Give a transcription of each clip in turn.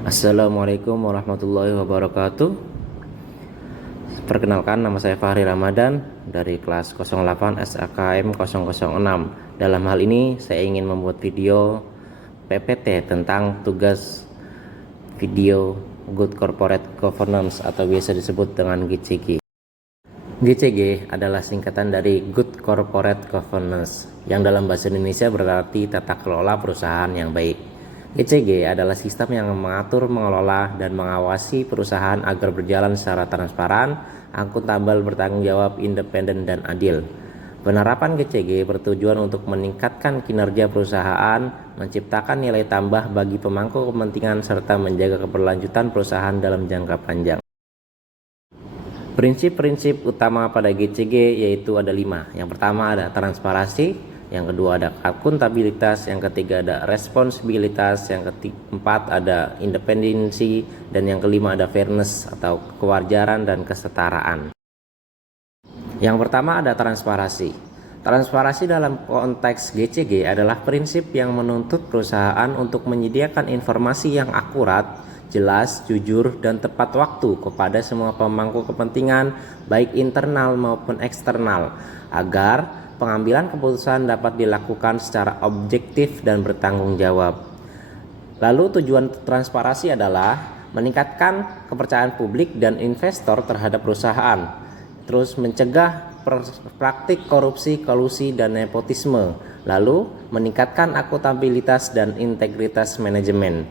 Assalamualaikum warahmatullahi wabarakatuh. Perkenalkan, nama saya Fahri Ramadan dari kelas 08 SAKM 006. Dalam hal ini saya ingin membuat video PPT tentang tugas video Good Corporate Governance atau biasa disebut dengan GCG. GCG adalah singkatan dari Good Corporate Governance yang dalam bahasa Indonesia berarti tata kelola perusahaan yang baik. GCG adalah sistem yang mengatur, mengelola, dan mengawasi perusahaan agar berjalan secara transparan, akuntabel, bertanggung jawab, independen, dan adil. Penerapan GCG bertujuan untuk meningkatkan kinerja perusahaan, menciptakan nilai tambah bagi pemangku kepentingan, serta menjaga keberlanjutan perusahaan dalam jangka panjang. Prinsip-prinsip utama pada GCG yaitu ada 5. Yang pertama ada transparansi, yang kedua ada akuntabilitas, yang ketiga ada responsibilitas, yang keempat ada independensi, dan yang kelima ada fairness atau kewajaran dan kesetaraan. Yang pertama ada transparansi. Transparansi dalam konteks GCG adalah prinsip yang menuntut perusahaan untuk menyediakan informasi yang akurat, jelas, jujur, dan tepat waktu kepada semua pemangku kepentingan baik internal maupun eksternal agar pengambilan keputusan dapat dilakukan secara objektif dan bertanggung jawab. Lalu tujuan transparansi adalah meningkatkan kepercayaan publik dan investor terhadap perusahaan, terus mencegah praktik korupsi, kolusi, dan nepotisme, lalu meningkatkan akuntabilitas dan integritas manajemen.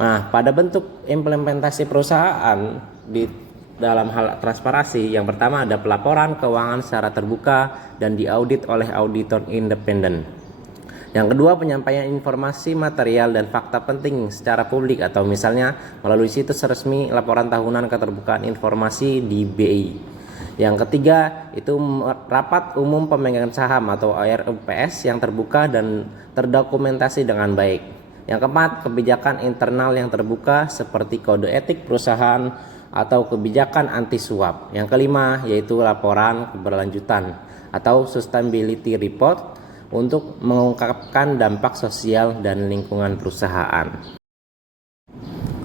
Nah, pada bentuk implementasi perusahaan di dalam hal transparansi, yang pertama ada pelaporan keuangan secara terbuka dan diaudit oleh auditor independen. Yang kedua, penyampaian informasi material dan fakta penting secara publik atau misalnya melalui situs resmi laporan tahunan keterbukaan informasi di BI. Yang ketiga itu rapat umum pemegang saham atau RUPS yang terbuka dan terdokumentasi dengan baik. Yang keempat, kebijakan internal yang terbuka seperti kode etik perusahaan atau kebijakan anti suap. Yang kelima yaitu laporan keberlanjutan atau sustainability report untuk mengungkapkan dampak sosial dan lingkungan perusahaan.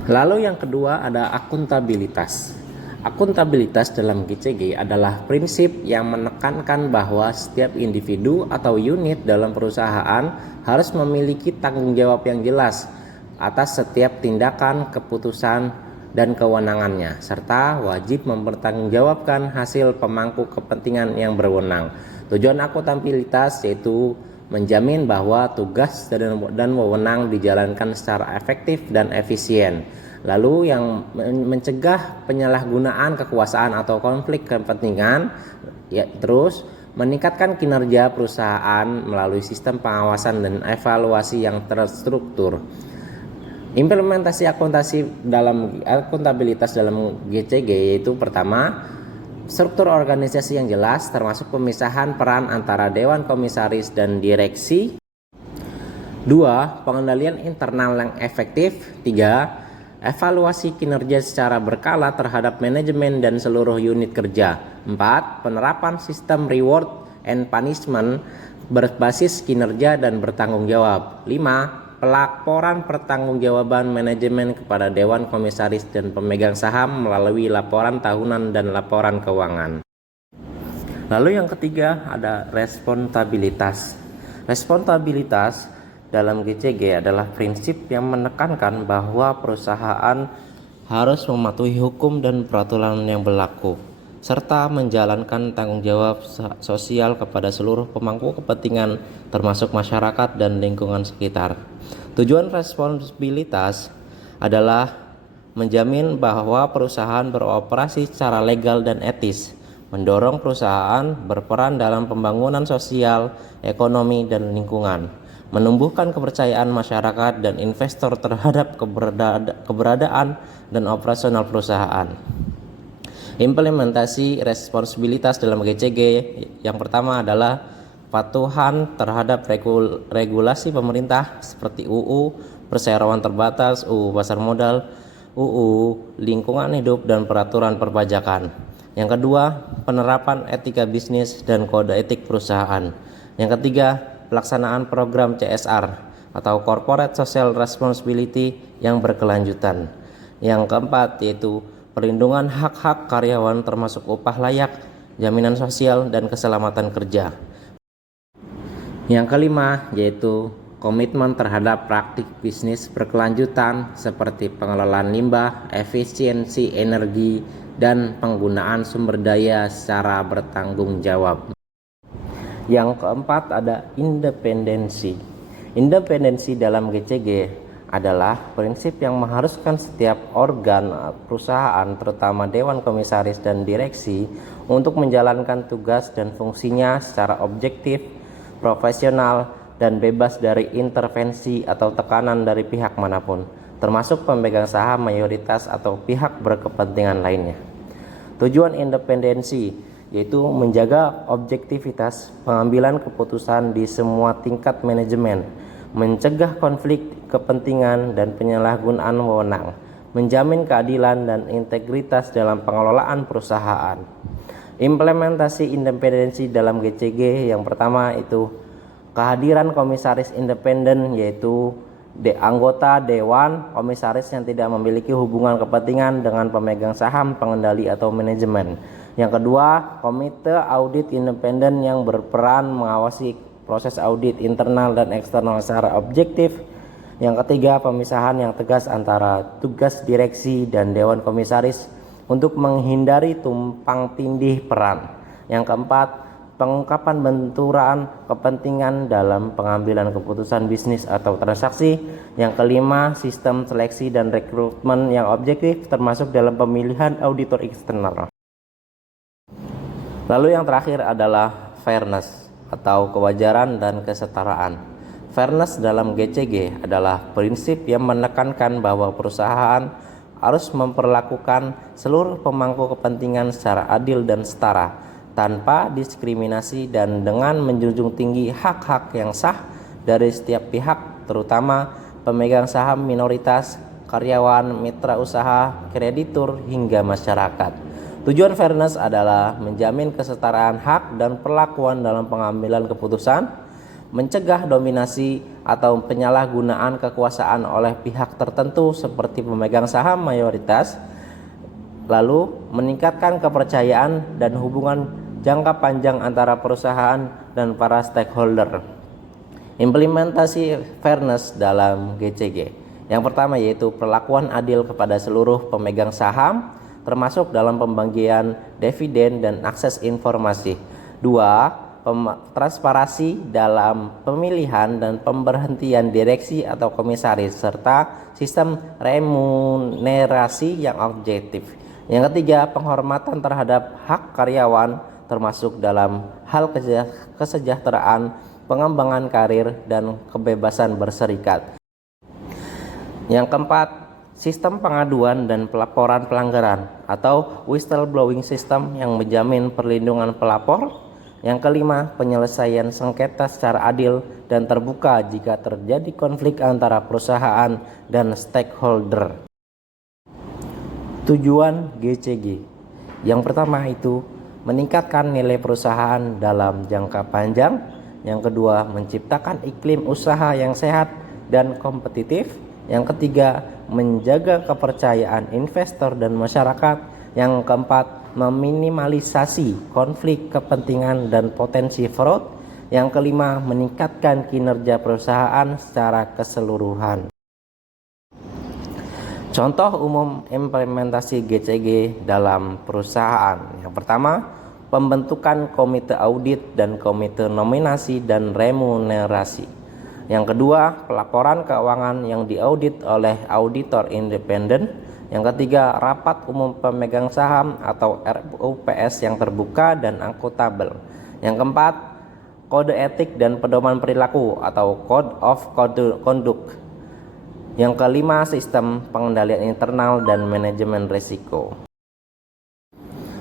Lalu yang kedua ada akuntabilitas. Akuntabilitas dalam GCG adalah prinsip yang menekankan bahwa setiap individu atau unit dalam perusahaan harus memiliki tanggung jawab yang jelas atas setiap tindakan, keputusan, dan kewenangannya, serta wajib mempertanggungjawabkan hasil pemangku kepentingan yang berwenang. Tujuan akuntabilitas yaitu menjamin bahwa tugas dan wewenang dijalankan secara efektif dan efisien. Lalu yang mencegah penyalahgunaan kekuasaan atau konflik kepentingan, ya, terus meningkatkan kinerja perusahaan melalui sistem pengawasan dan evaluasi yang terstruktur. Implementasi akuntabilitas dalam GCG yaitu pertama, struktur organisasi yang jelas termasuk pemisahan peran antara dewan komisaris dan direksi. 2. Pengendalian internal yang efektif. 3. Evaluasi kinerja secara berkala terhadap manajemen dan seluruh unit kerja. 4. Penerapan sistem reward and punishment berbasis kinerja dan bertanggung jawab. 5. Pelaporan pertanggungjawaban manajemen kepada Dewan Komisaris dan pemegang saham melalui laporan tahunan dan laporan keuangan. Lalu yang ketiga ada responsibilitas. Responsibilitas dalam GCG adalah prinsip yang menekankan bahwa perusahaan harus mematuhi hukum dan peraturan yang berlaku, serta menjalankan tanggung jawab sosial kepada seluruh pemangku kepentingan termasuk masyarakat dan lingkungan sekitar. Tujuan responsibilitas adalah menjamin bahwa perusahaan beroperasi secara legal dan etis, mendorong perusahaan berperan dalam pembangunan sosial, ekonomi, dan lingkungan, menumbuhkan kepercayaan masyarakat dan investor terhadap keberadaan dan operasional perusahaan. Implementasi responsibilitas dalam GCG yang pertama adalah patuhan terhadap regulasi pemerintah seperti UU Perseroan Terbatas, UU Pasar Modal, UU Lingkungan Hidup, dan peraturan perpajakan. Yang kedua, penerapan etika bisnis dan kode etik perusahaan. Yang ketiga, pelaksanaan program CSR atau Corporate Social Responsibility yang berkelanjutan. Yang keempat yaitu perlindungan hak-hak karyawan termasuk upah layak, jaminan sosial, dan keselamatan kerja. Yang kelima yaitu komitmen terhadap praktik bisnis berkelanjutan seperti pengelolaan limbah, efisiensi energi, dan penggunaan sumber daya secara bertanggung jawab. Yang keempat ada independensi. Independensi dalam GCG adalah prinsip yang mengharuskan setiap organ perusahaan, terutama dewan komisaris dan direksi, untuk menjalankan tugas dan fungsinya secara objektif, profesional, dan bebas dari intervensi atau tekanan dari pihak manapun, termasuk pemegang saham mayoritas atau pihak berkepentingan lainnya. Tujuan independensi yaitu menjaga objektivitas pengambilan keputusan di semua tingkat manajemen, mencegah konflik kepentingan dan penyalahgunaan wewenang, menjamin keadilan dan integritas dalam pengelolaan perusahaan. Implementasi independensi dalam GCG yang pertama itu kehadiran komisaris independen, yaitu anggota dewan komisaris yang tidak memiliki hubungan kepentingan dengan pemegang saham, pengendali, atau manajemen. Yang kedua, komite audit independen yang berperan mengawasi proses audit internal dan eksternal secara objektif. Yang ketiga, pemisahan yang tegas antara tugas direksi dan dewan komisaris untuk menghindari tumpang tindih peran. Yang keempat, pengungkapan benturan kepentingan dalam pengambilan keputusan bisnis atau transaksi. Yang kelima, sistem seleksi dan rekrutmen yang objektif termasuk dalam pemilihan auditor eksternal. Lalu yang terakhir adalah fairness atau kewajaran dan kesetaraan. Fairness dalam GCG adalah prinsip yang menekankan bahwa perusahaan harus memperlakukan seluruh pemangku kepentingan secara adil dan setara, tanpa diskriminasi dan dengan menjunjung tinggi hak-hak yang sah dari setiap pihak, terutama pemegang saham minoritas, karyawan, mitra usaha, kreditur, hingga masyarakat. Tujuan fairness adalah menjamin kesetaraan hak dan perlakuan dalam pengambilan keputusan, mencegah dominasi atau penyalahgunaan kekuasaan oleh pihak tertentu seperti pemegang saham mayoritas, lalu meningkatkan kepercayaan dan hubungan jangka panjang antara perusahaan dan para stakeholder. Implementasi fairness dalam GCG. Yang pertama yaitu perlakuan adil kepada seluruh pemegang saham, termasuk dalam pembagian dividen dan akses informasi. Dua, transparansi dalam pemilihan dan pemberhentian direksi atau komisaris, serta sistem remunerasi yang objektif. Yang ketiga, penghormatan terhadap hak karyawan, termasuk dalam hal kesejahteraan, pengembangan karir, dan kebebasan berserikat. Yang keempat, sistem pengaduan dan pelaporan pelanggaran atau whistleblowing system yang menjamin perlindungan pelapor. Yang kelima, penyelesaian sengketa secara adil dan terbuka jika terjadi konflik antara perusahaan dan stakeholder. Tujuan GCG. Yang pertama itu meningkatkan nilai perusahaan dalam jangka panjang. Yang kedua, menciptakan iklim usaha yang sehat dan kompetitif. Yang ketiga, menjaga kepercayaan investor dan masyarakat. Yang keempat, meminimalisasi konflik kepentingan dan potensi fraud. Yang kelima, meningkatkan kinerja perusahaan secara keseluruhan. Contoh umum implementasi GCG dalam perusahaan. Yang pertama, pembentukan komite audit dan komite nominasi dan remunerasi. Yang kedua, pelaporan keuangan yang diaudit oleh auditor independen. Yang ketiga, rapat umum pemegang saham atau RUPS yang terbuka dan akuntabel. Yang keempat, kode etik dan pedoman perilaku atau Code of Conduct. Yang kelima, sistem pengendalian internal dan manajemen risiko.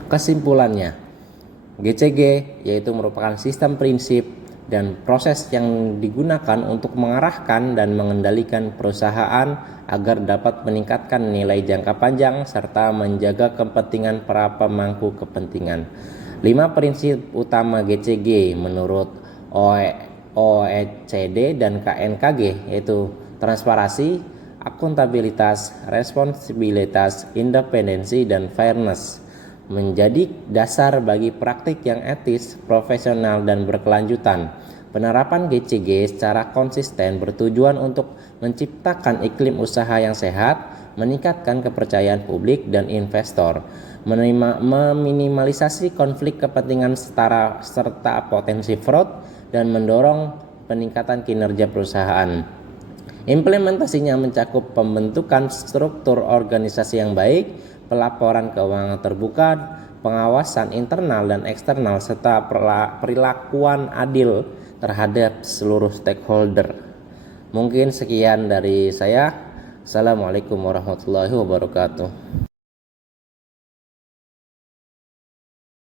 Kesimpulannya, GCG yaitu merupakan sistem prinsip dan proses yang digunakan untuk mengarahkan dan mengendalikan perusahaan agar dapat meningkatkan nilai jangka panjang serta menjaga kepentingan para pemangku kepentingan. 5 prinsip utama GCG menurut OECD dan KNKG yaitu transparansi, akuntabilitas, responsibilitas, independensi, dan fairness menjadi dasar bagi praktik yang etis, profesional, dan berkelanjutan. Penerapan GCG secara konsisten bertujuan untuk menciptakan iklim usaha yang sehat, meningkatkan kepercayaan publik dan investor, meminimalisasi konflik kepentingan serta potensi fraud, dan mendorong peningkatan kinerja perusahaan. Implementasinya mencakup pembentukan struktur organisasi yang baik, pelaporan keuangan terbuka, pengawasan internal dan eksternal, serta perilakuan adil terhadap seluruh stakeholder. Mungkin sekian dari saya. Assalamualaikum warahmatullahi wabarakatuh.